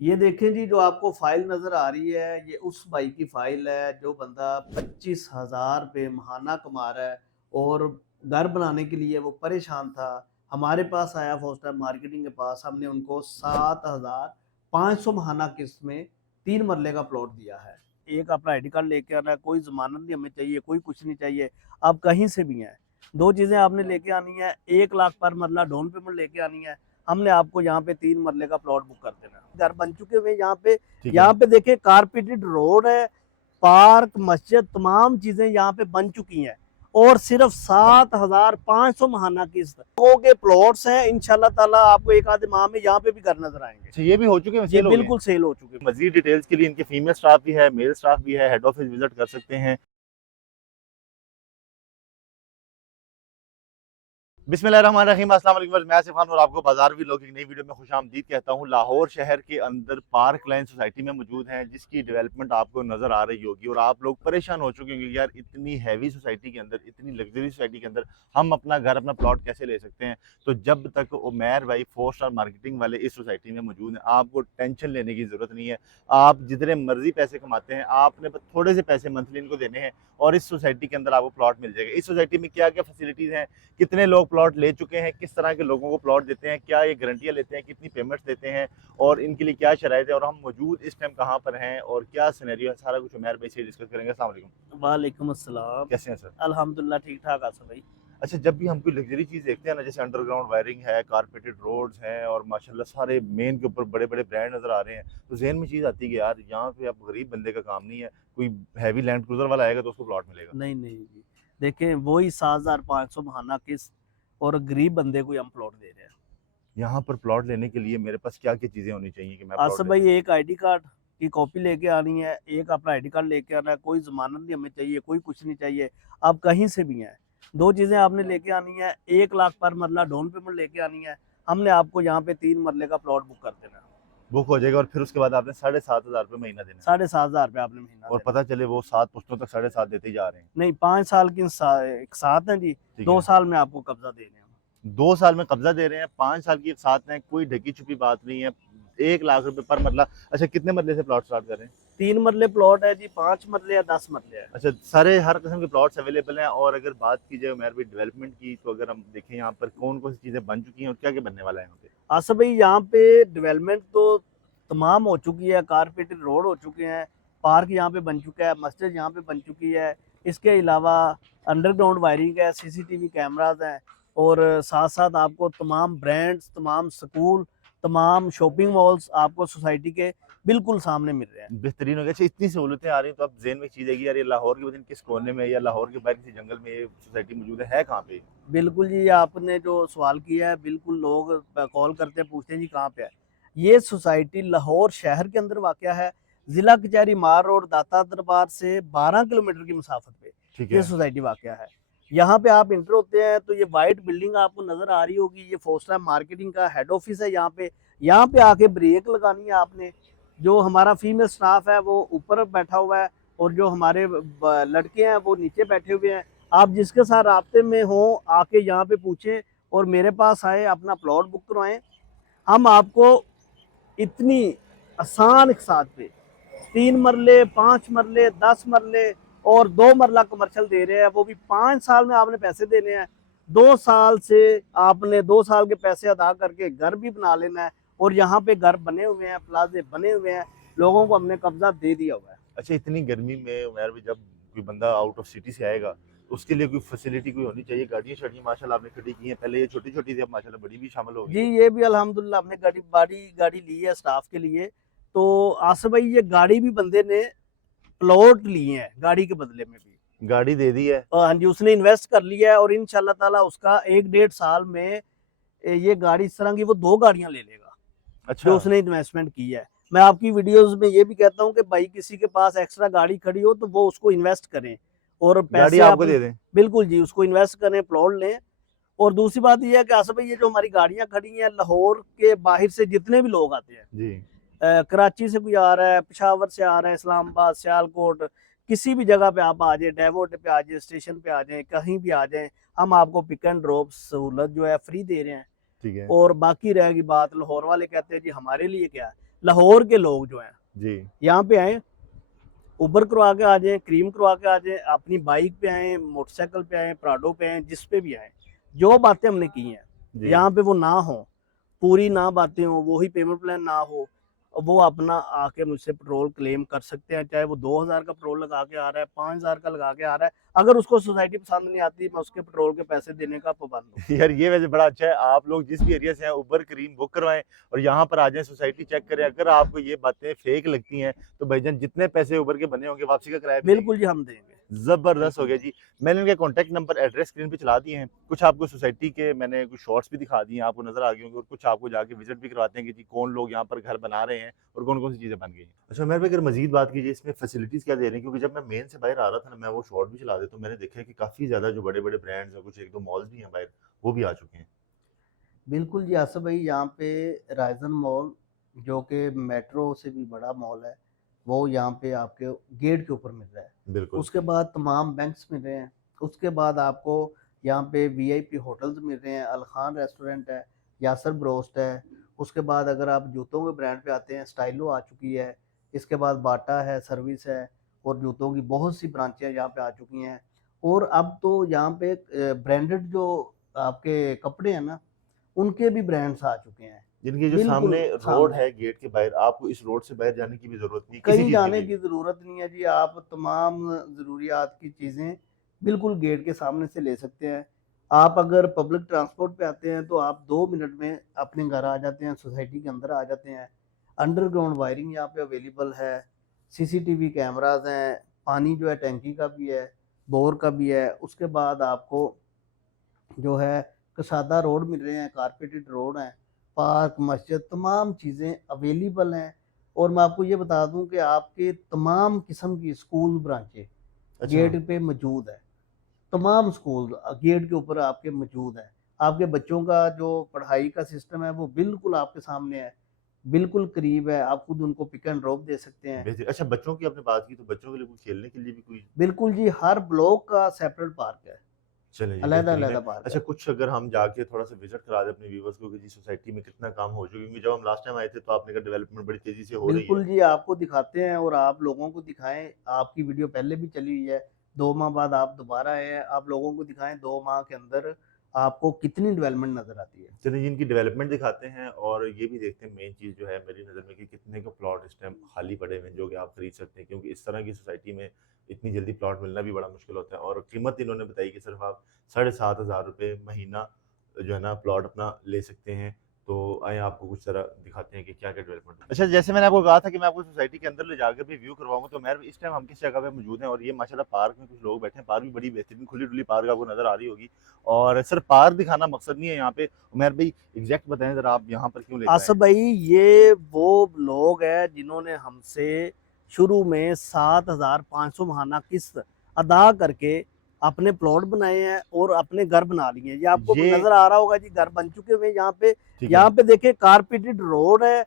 ये देखें जी, जो आपको फाइल नज़र आ रही है, ये उस भाई की फाइल है जो बंदा 25,000 रुपये महाना कमा रहा है और घर बनाने के लिए वो परेशान था। हमारे पास आया फर्स्ट टाइम मार्केटिंग के पास, हमने उनको 7,500 महाना किस्त में 3 मरले का प्लॉट दिया है। एक अपना आईडी कार्ड लेके आना है, कोई ज़मानत नहीं हमें चाहिए, कोई कुछ नहीं चाहिए, आप कहीं से भी हैं। 2 चीज़ें आपने लेके आनी है, 1 लाख पर मरला डाउन पेमेंट लेके आनी है। हमने आपको यहाँ पे 3 मरले का प्लॉट बुक कर देना। घर बन चुके हुए यहाँ पे, ठीक है। देखे कारपेटेड रोड है, पार्क, मस्जिद, तमाम चीजें यहाँ पे बन चुकी हैं और सिर्फ 7,500 महाना किस्त लोगों के प्लॉट्स हैं। इंशाल्लाह ताला आपको एक आधे माह में यहाँ पे भी घर नजर आएंगे। अच्छा, ये भी हो चुके हैं, ये सेल हो गए हैं? बिल्कुल सेल हो चुके हैं। मजीद डिटेल्स के लिए इनके फीमेल स्टाफ भी है, मेल स्टाफ भी है, हेड ऑफिस विजिट कर सकते हैं। बिस्मिल्लाहिर्रहमानिर्रहीम, अस्सलाम वालेकुम। मैं आसिफ खान और आपको बाजार भी लोग एक नई वीडियो में खुशामदीद कहता हूँ। लाहौर शहर के अंदर पार्क लाइन सोसाइटी में मौजूद हैं, जिसकी डेवलपमेंट आपको नज़र आ रही होगी और आप लोग परेशान हो चुके होंगे यार, इतनी हैवी सोसाइटी के अंदर, इतनी लग्जरी सोसाइटी के अंदर हम अपना घर, अपना प्लॉट कैसे ले सकते हैं। तो जब तक उमैर भाई 4 स्टार मार्केटिंग वाले इस सोसाइटी में मौजूद हैं, आपको टेंशन लेने की ज़रूरत नहीं है। आप जितने मर्जी पैसे कमाते हैं, आपने बस थोड़े से पैसे मंथली इनको देने हैं और इस सोसाइटी के अंदर आपको प्लॉट मिल जाएगा। इस सोसाइटी में क्या क्या फैसिलिटीज़ हैं, कितने लोग प्लॉट ले चुके हैं, किस तरह के लोगों को प्लॉट देते हैं, क्या ये गारंटियाँ लेते हैं, कितनी पेमेंट्स देते हैं और इनके लिए क्या शराइत है और हम मौजूद इस टाइम कहाँ पर हैं और क्या सिनेरियो है, सारा कुछ उमैर भाई से डिस्कस करेंगे। अस्सलाम वालेकुम। वालेकुम अस्सलाम। कैसे हैं सर? अल्हम्दुलिल्लाह ठीक ठाक आसफ भाई। अच्छा, जब भी हम कोई लग्जरी चीज़ देखते हैं ना, जैसे अंडरग्राउंड वायरिंग है, कारपेटेड रोड्स हैं और माशाल्लाह सारे मेन के ऊपर बड़े बड़े ब्रांड नज़र आ रहे हैं, तो जहन में चीज़ आती है कि यार यहाँ पे अब गरीब बंदे का काम नहीं है, कोई हैवी लैंड क्रूजर वाला आएगा तो उसको प्लॉट मिलेगा। नहीं नहीं जी, देखें वही 7,500 महाना किस्त और गरीब बंदे को हम प्लॉट दे रहे हैं। यहाँ पर प्लॉट लेने के लिए मेरे पास क्या क्या चीज़ें होनी चाहिए कि मैं प्लॉट आसफ ले भाई, सकूँ? एक आईडी कार्ड की कॉपी लेके आनी है, एक अपना आईडी कार्ड लेके आना है, कोई जमानत नहीं हमें चाहिए, कोई कुछ नहीं चाहिए, आप कहीं से भी हैं। 2 चीज़ें आपने लेके आनी है, 1 लाख पर मरला डाउन पेमेंट लेके आनी है। हमने आपको यहाँ पे 3 मरले का प्लॉट बुक कर देना। बुक हो जाएगा और फिर उसके बाद आपने 7,500 महीना देना है 7,500 रुपये आपने महीना और देना। पता चले वो 7 पुश्तों तक 7.5 देते ही जा रहे हैं। नहीं, 5 साल की एक साथ है जी, ठीक 2 है, साल में आपको कब्जा दे रहे हैं। 2 साल में कब्जा दे रहे हैं, 5 साल की एक साथ है, कोई ढकी छुपी बात नहीं है। 1 लाख रुपए पर मरला। अच्छा, कितने मरले से प्लॉट स्टार्ट कर रहे हैं? 3 मरले प्लॉट है जी, 5 मरले या 10 मरले है। अच्छा, सारे हर किस्म के प्लॉट्स अवेलेबल हैं। और अगर बात की जाए उमैर भाई डेवलपमेंट की, तो अगर हम देखें यहाँ पर कौन कौन सी चीज़ें बन चुकी हैं और क्या क्या बनने वाला है यहाँ पे? आसफ भाई, यहाँ पे डेवलपमेंट तो तमाम हो चुकी है, कारपेटेड रोड हो चुके हैं, पार्क यहाँ पे बन चुका है, मस्जिद यहाँ पे बन चुकी है। इसके अलावा अंडरग्राउंड वायरिंग है, सीसीटीवी कैमराज हैं और साथ साथ आपको तमाम ब्रांड्स, तमाम स्कूल, तमाम शॉपिंग मॉल्स आपको सोसाइटी के बिल्कुल सामने मिल रहे हैं। बेहतरीन हो गया। अच्छा, इतनी सहूलतें आ रही हैं तो अब जेन में एक चीज़ है कि यार ये लाहौर के वतन किस कोने में या लाहौर के बाहर किसी जंगल में ये सोसाइटी मौजूद है कहाँ पे? बिल्कुल जी, आपने जो सवाल किया है, बिल्कुल लोग कॉल करते हैं, पूछते हैं जी कहाँ पे है। ये सोसाइटी लाहौर शहर के अंदर वाक़या है। ज़िला कचहरी मार रोड दाता दरबार से 12 किलोमीटर की मुसाफत पे ठीक ये है। सोसाइटी वाक़या है। यहाँ पे आप इंटर होते हैं तो ये वाइट बिल्डिंग आपको नज़र आ रही होगी, ये फोस्टा मार्केटिंग का हेड ऑफिस है यहाँ पे। यहाँ पे आके ब्रेक लगानी है आपने। जो हमारा फीमेल स्टाफ है वो ऊपर बैठा हुआ है और जो हमारे लड़के हैं वो नीचे बैठे हुए हैं। आप जिसके साथ राब्ते में हो आके यहाँ पे पूछें और मेरे पास आए, अपना प्लॉट बुक करवाएं। हम आपको इतनी आसान के साथ पे 3 मरले, 5 मरले, 10 मरले और 2 मरला कमर्शियल दे रहे हैं, वो भी 5 साल में आपने पैसे देने हैं। 2 साल से आपने 2 साल के पैसे अदा करके घर भी बना लेना है और यहाँ पे घर बने हुए हैं, प्लाजे बने हुए हैं, लोगों को हमने कब्जा दे दिया हुआ है। अच्छा, इतनी गर्मी में उमैर भाई जब कोई बंदा आउट ऑफ सिटी से आएगा तो उसके लिए कोई फैसिलिटी कोई होनी चाहिए। गाड़ियाँ शाड़ियाँ माशाल्लाह आपने खड़ी की हैं, पहले ये छोटी छोटी थी, अब माशाल्लाह बड़ी भी शामिल हो गई जी, है। ये भी अल्हम्दुलिल्लाह हमने गाड़ी ली है स्टाफ के लिए। तो आसिफ भाई, ये गाड़ी भी बंदे ने प्लॉट लिए हैं गाड़ी के बदले में भी। गाड़ी दे दी है। हाँ जी, उसने इन्वेस्ट कर लिया है और इंशाल्लाह ताला उसका 1 डेढ़ साल में ये गाड़ी इस तरह की वो 2 गाड़ियां ले लेगा अच्छा, जो उसने इन्वेस्टमेंट की है। मैं आपकी वीडियोस में ये भी कहता हूँ कि भाई किसी के पास एक्स्ट्रा गाड़ी खड़ी हो तो वो उसको इन्वेस्ट करें और गाड़ी पैसे आपको अपने, दे दें। बिल्कुल जी, उसको इन्वेस्ट करें, प्लॉट लें। और दूसरी बात यह है कि आसफ भाई, ये जो हमारी गाड़ियां खड़ी हैं, लाहौर के बाहर से जितने भी लोग आते हैं, जी। कराची से कोई आ रहा है, पेशावर से आ रहा है, इस्लामाबाद, सियालकोट, किसी भी जगह पे आप आ जाए, डेवोट पे आ जाए, स्टेशन पे आ जाए, कहीं भी आ जाए, हम आपको पिक एंड ड्रॉप सहूलत जो है फ्री दे रहे हैं। ठीक है। और बाकी रहेगी बात, लाहौर वाले कहते हैं जी हमारे लिए क्या है, लाहौर के लोग जो हैं जी यहाँ पे आए, उबर करवा के आ जाएं, क्रीम करवा के आ जाएं, अपनी बाइक पे आए, मोटरसाइकिल पे आए, प्राडो पे आए, जिस पे भी आए, जो बातें हमने की हैं जी यहाँ पे वो ना हो, पूरी ना बातें हो, वही पेमेंट प्लान ना हो, वो अपना आके मुझसे पेट्रोल क्लेम कर सकते हैं, चाहे वो 2000 का पेट्रोल लगा के आ रहा है, 5000 का लगा के आ रहा है। अगर उसको सोसाइटी पसंद नहीं आती, मैं उसके पेट्रोल के पैसे देने का पाबंद हूँ। यार ये वैसे बड़ा अच्छा है, आप लोग जिस भी एरिया से हैं उबर क्रीम बुक करवाएं और यहाँ पर आ जाएं, सोसाइटी चेक करें। अगर आपको ये बातें फेक लगती हैं तो भाईजान जितने पैसे उबर के बने होंगे वापसी का किराया भी देंगे। बिल्कुल जी, हम देंगे। जबरदस्त हो बिल्कुल गया जी। जी। मैंने उनके कॉन्टैक्ट नंबर एड्रेस स्क्रीन पे चला दिए हैं, कुछ आपको सोसाइटी के मैंने कुछ शॉर्ट्स भी दिखा दिए हैं, आपको नजर आ गए होंगे, और कुछ आपको जाके विजिट भी करवाते हैं कि जी कौन लोग यहाँ पर घर बना रहे हैं और कौन कौन सी चीजें बन गई हैं। अच्छा मेरे भाई, अगर मजीद बात कीजिए इसमें फैसिलिटीज क्या दे रहे हैं, क्योंकि जब मैं मेन से बाहर आ रहा था ना, मैं वो शॉर्ट भी चला देता हूँ, मैंने देखा है कि काफी ज्यादा जो बड़े बड़े ब्रांड्स हैं, कुछ एक दो मॉल्स भी हैं बाहर, वो भी आ चुके हैं। बिल्कुल जी आसिफ भाई, यहाँ पे राइजन मॉल, जो कि मेट्रो से भी बड़ा मॉल है, वो यहाँ पे आपके गेट के ऊपर मिल रहा है। बिल्कुल। उसके बाद तमाम बैंक्स मिल रहे हैं। उसके बाद आपको यहाँ पे वीआईपी होटल्स मिल रहे हैं, अलखान रेस्टोरेंट है, यासर ब्रोस्ट है। उसके बाद अगर आप जूतों के ब्रांड पे आते हैं, स्टाइलो आ चुकी है। इसके बाद बाटा है, सर्विस है, और जूतों की बहुत सी ब्रांचें यहाँ पे आ चुकी हैं। और अब तो यहाँ पे ब्रांडेड जो आपके कपड़े हैं ना, उनके भी ब्रांड्स आ चुके हैं। जिनकी जो बिल्कुल सामने रोड सामने, है गेट के बाहर, आपको इस रोड से बाहर जाने की भी जरूरत नहीं किसी कहीं चीज के जाने लिए की भी। ज़रूरत नहीं है जी। आप तमाम ज़रूरियात की चीज़ें बिल्कुल गेट के सामने से ले सकते हैं। आप अगर पब्लिक ट्रांसपोर्ट पे आते हैं तो आप 2 मिनट में अपने घर आ जाते हैं, सोसाइटी के अंदर आ जाते हैं। अंडरग्राउंड वायरिंग यहाँ पे अवेलेबल है, सीसीटीवी कैमरास हैं, पानी जो है टैंकी का भी है, बोर का भी है। उसके बाद आपको जो है कसादा रोड मिल रहे हैं, कारपेटेड रोड हैं, पार्क, मस्जिद, तमाम चीज़ें अवेलेबल हैं। और मैं आपको ये बता दूं कि आपके तमाम किस्म की स्कूल ब्रांचें अच्छा। गेट पे मौजूद है। तमाम स्कूल गेट के ऊपर आपके मौजूद हैं। आपके बच्चों का जो पढ़ाई का सिस्टम है वो बिल्कुल आपके सामने है, बिल्कुल करीब है। आप खुद उनको पिक एंड ड्रॉप दे सकते हैं। बेहतर। अच्छा बच्चों की आपने बात की, तो बच्चों के लिए कुछ खेलने के लिए भी कोई। बिल्कुल जी, हर ब्लॉक का सेपरेट पार्क है, चले जी अलहदा बेहतरीन है। अलहदा पार्क अच्छा है। कुछ अगर हम जाके थोड़ा सा विजिट करा दें अपने व्यूवर्स को कि जी सोसाइटी में कितना काम हो चुका है, क्योंकि जब हम लास्ट टाइम आए थे तो आपने कहा डेवलपमेंट बड़ी तेजी से हो रही है। बिल्कुल जी, आपको दिखाते हैं और आप लोगों को दिखाएं। आपकी वीडियो पहले भी चली हुई है, 2 माह बाद आप दोबारा आए हैं। आप लोगों को दिखाएं 2 माह के अंदर आपको कितनी डेवलपमेंट नजर आती है। चलिए जी इनकी डेवलपमेंट दिखाते हैं और ये भी देखते हैं मेन चीज़ जो है मेरी नज़र में कि कितने को प्लॉट इस टाइम खाली पड़े हुए हैं जो कि आप खरीद सकते हैं, क्योंकि इस तरह की सोसाइटी में इतनी जल्दी प्लॉट मिलना भी बड़ा मुश्किल होता है। और कीमत इन्होंने बताई कि सिर्फ आप 7,500 रुपये महीना जो है ना प्लॉट अपना ले सकते हैं। तो आए आपको कुछ तरह दिखाते हैं कि क्या क्या डेवलपमेंट। अच्छा जैसे मैंने आपको कहा था कि मैं आपको सोसाइटी के अंदर ले जाकर भी व्यू करवाऊंगा, तो मैं इस टाइम हम किस जगह पे मौजूद हैं, और ये माशाल्लाह पार्क में कुछ लोग बैठे हैं। पार्क भी बड़ी बेहतरीन खुली डुली पार्क आपको नजर आ रही होगी। और सिर्फ पार्क दिखाना मकसद नहीं है यहाँ पे। उमर भाई एग्जैक्ट बताएं जरा, आप यहाँ पर क्यों लेकर आए आसफ हैं। भाई, ये वो लोग हैं जिन्होंने हमसे शुरू में 7,500 महाना किस्त अदा करके अपने प्लॉट बनाए हैं और अपने घर बना लिए हैं। ये आपको ये नजर आ रहा होगा जी, घर बन चुके हुए हैं यहाँ पे। ठीक है। यहाँ पे देखिए कारपेटेड रोड है,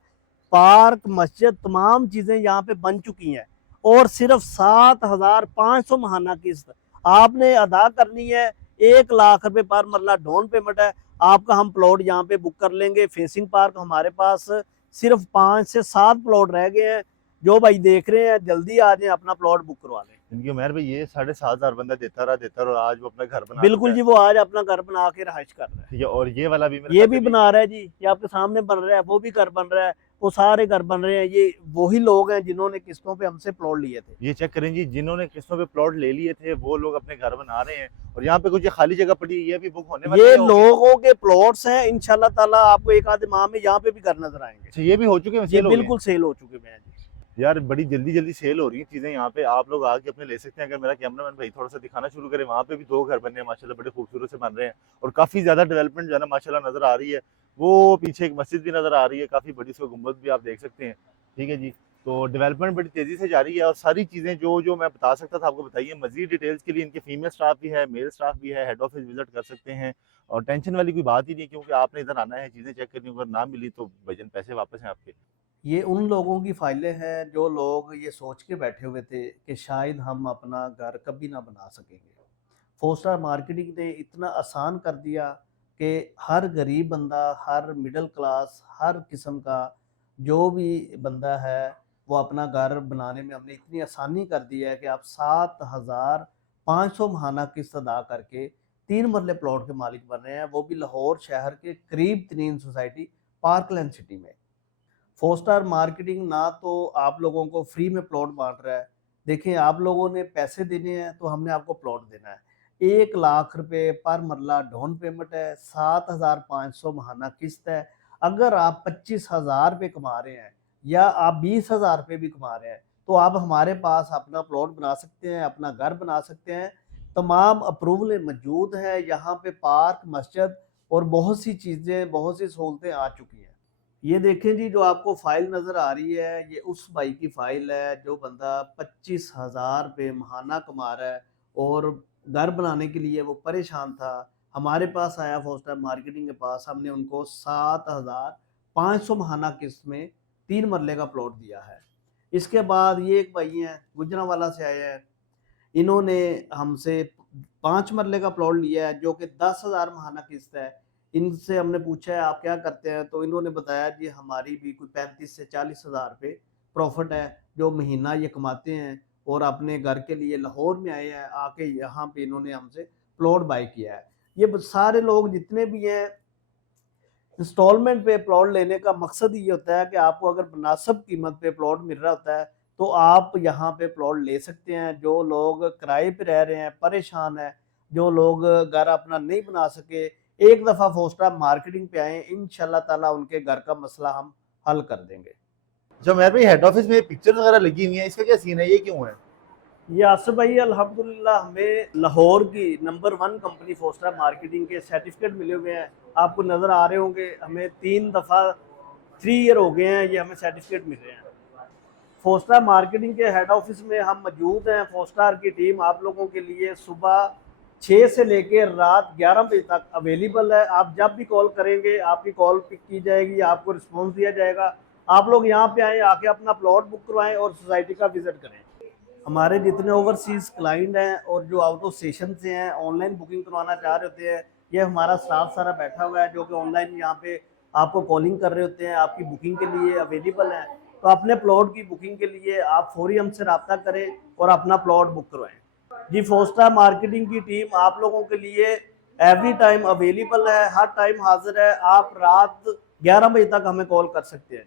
पार्क, मस्जिद, तमाम चीजें यहाँ पे बन चुकी हैं। और सिर्फ 7,500 महाना किस्त आपने अदा करनी है। 1 लाख रुपए पर मरला डाउन पेमेंट है। आपका हम प्लॉट यहाँ पे बुक कर लेंगे। फेसिंग पार्क हमारे पास सिर्फ 5 से 7 प्लॉट रह गए हैं। जो भाई देख रहे हैं जल्दी आ जाए, अपना प्लॉट बुक करवा लें। इनकी उमर भाई ये 7,500 बंदा देता रहा और आज वो अपना घर बना चुका बिल्कुल है। जी, वो आज अपना घर बना के रहायश कर रहा है। ठीक है, और ये वाला भी मेरे ये ख्याल भी से भी। बना रहा है जी, ये आपके सामने बन रहा है, वो भी घर बन रहा है, वो सारे घर बन रहे हैं। ये वही लोग हैं जिन्होंने किस्तों पे हमसे प्लॉट लिए थे। ये चेक करें जी, जिन्होंने किस्तों पे प्लॉट ले लिए थे वो लोग अपने घर बना रहे हैं। और यहाँ पे कुछ ये खाली जगह पड़ी है, ये भी बुक होने वाली ये है होगी। लोगों के प्लॉट्स हैं, इंशाल्लाह ताला आपको एक आधे माह में यहाँ पे भी घर नजर आएंगे। अच्छा ये भी हो चुके हैं, ये सेल हो गए हैं। बिल्कुल सेल हो चुके हैं जी। यार बड़ी जल्दी जल्दी सेल हो रही है चीजें यहाँ पे, आप लोग आके अपने ले सकते हैं। अगर मेरा कैमरामैन भाई थोड़ा सा दिखाना शुरू करे, वहाँ पे भी 2 घर बनने हैं माशाल्लाह, बड़े खूबसूरत से बन रहे हैं और काफी ज्यादा डेवलपमेंट जो है ना माशाल्लाह नजर आ रही है। वो पीछे एक मस्जिद भी नजर आ रही है, काफी बड़ी, उसका गुम्बद भी आप देख सकते हैं। ठीक है जी। तो डेवलपमेंट बड़ी तेजी से जा रही है और सारी चीजें जो जो मैं बता सकता था आपको बताइए। मजीद डिटेल्स के लिए इनके फीमेल स्टाफ भी है, मेल स्टाफ भी है, हेड ऑफिस विजिट कर सकते हैं। और टेंशन वाली कोई बात ही नहीं, क्योंकि आपने इधर आना है, चीजें चेक करनी, अगर ना मिली तो भजन पैसे वापस हैं आपके। ये उन लोगों की फाइलें हैं जो लोग ये सोच के बैठे हुए थे कि शायद हम अपना घर कभी ना बना सकेंगे। फोर स्टार मार्केटिंग ने इतना आसान कर दिया कि हर गरीब बंदा, हर मिडिल क्लास, हर किस्म का जो भी बंदा है वो अपना घर बनाने में हमने इतनी आसानी कर दी है कि आप 7,500 महाना किस्त अदा करके 3 मरले प्लॉट के मालिक बन रहे हैं, वो भी लाहौर शहर के करीब तरीन सोसाइटी पार्कलैंड सिटी में। 4 स्टार मार्केटिंग ना तो आप लोगों को फ्री में प्लॉट बांट रहा है, देखिए आप लोगों ने पैसे देने हैं तो हमने आपको प्लॉट देना है। 1 लाख रुपए पर मरला डाउन पेमेंट है, 7,500 महाना किस्त है। अगर आप 25,000 रुपये कमा रहे हैं या आप 20,000 रुपये भी कमा रहे हैं तो आप हमारे पास अपना प्लॉट बना सकते हैं, अपना घर बना सकते हैं। तमाम अप्रूवल मौजूद है यहाँ पे, पार्क, मस्जिद और बहुत सी चीज़ें, बहुत सी सहूलतें आ चुकी हैं। ये देखें जी, जो आपको फाइल नज़र आ रही है ये उस भाई की फाइल है जो बंदा 25,000 रुपये महाना कमा रहा है और घर बनाने के लिए वो परेशान था। हमारे पास आया 4 स्टार मार्केटिंग के पास, हमने उनको 7,500 महाना किस्त में 3 मरले का प्लॉट दिया है। इसके बाद ये एक भाई हैं गुजरांवाला से आए हैं, इन्होंने हमसे 5 मरले का प्लॉट लिया है जो कि 10,000 महाना किस्त है। इनसे हमने पूछा है आप क्या करते हैं, तो इन्होंने बताया जी हमारी भी कोई 35 से 40,000 रुपये प्रॉफिट है जो महीना ये कमाते हैं और अपने घर के लिए लाहौर में आए हैं, आके यहाँ पे इन्होंने हमसे प्लॉट बाय किया है। ये सारे लोग जितने भी हैं इंस्टॉलमेंट पे प्लॉट लेने का मकसद ये होता है कि आपको अगर मुनासिब कीमत पे प्लॉट मिल रहा होता है तो आप यहाँ पे प्लॉट ले सकते हैं। जो लोग किराए पे रह रहे हैं, परेशान है, जो लोग घर अपना नहीं बना सके, एक दफ़ा 4 स्टार मार्केटिंग पे आए, इंशाल्लाह ताला उनके घर का मसला हम हल कर देंगे। जो मेरे भाई हेड ऑफिस में पिक्चर वगैरह लगी हुई है, इसका क्या सीन है, ये क्यों है? ये आसिफ भाई अल्हम्दुलिल्लाह हमें लाहौर की नंबर 1 कंपनी 4 स्टार मार्केटिंग के सर्टिफिकेट मिले हुए हैं। आपको नज़र आ रहे होंगे, हमें 3 दफ़ा 3 ईयर हो गए हैं ये हमें सर्टिफिकेट मिल रहे हैं। 4 स्टार मार्केटिंग के हेड ऑफिस में हम मौजूद हैं। 4 स्टार की टीम आप लोगों के लिए सुबह 6 से लेकर रात 11 बजे तक अवेलेबल है। आप जब भी कॉल करेंगे आपकी कॉल पिक की जाएगी, आपको रिस्पॉन्स दिया जाएगा। आप लोग यहाँ पे आएँ, आके अपना प्लॉट बुक करवाएं और सोसाइटी का विज़िट करें। हमारे जितने ओवरसीज़ क्लाइंट हैं और जो आउट ऑफ स्टेशन से हैं, ऑनलाइन बुकिंग करवाना चाह रहे होते हैं, ये हमारा स्टाफ सारा बैठा हुआ है जो कि ऑनलाइन यहाँ पे आपको कॉलिंग कर रहे होते हैं, आपकी बुकिंग के लिए अवेलेबल हैं। तो अपने प्लॉट की बुकिंग के लिए आप फौरी हमसे रब्ता करें और अपना प्लॉट बुक करवाएं। जी 4 स्टार मार्केटिंग की टीम आप लोगों के लिए एवरी टाइम अवेलेबल है, हर टाइम हाजिर है। आप रात 11 बजे तक हमें कॉल कर सकते हैं।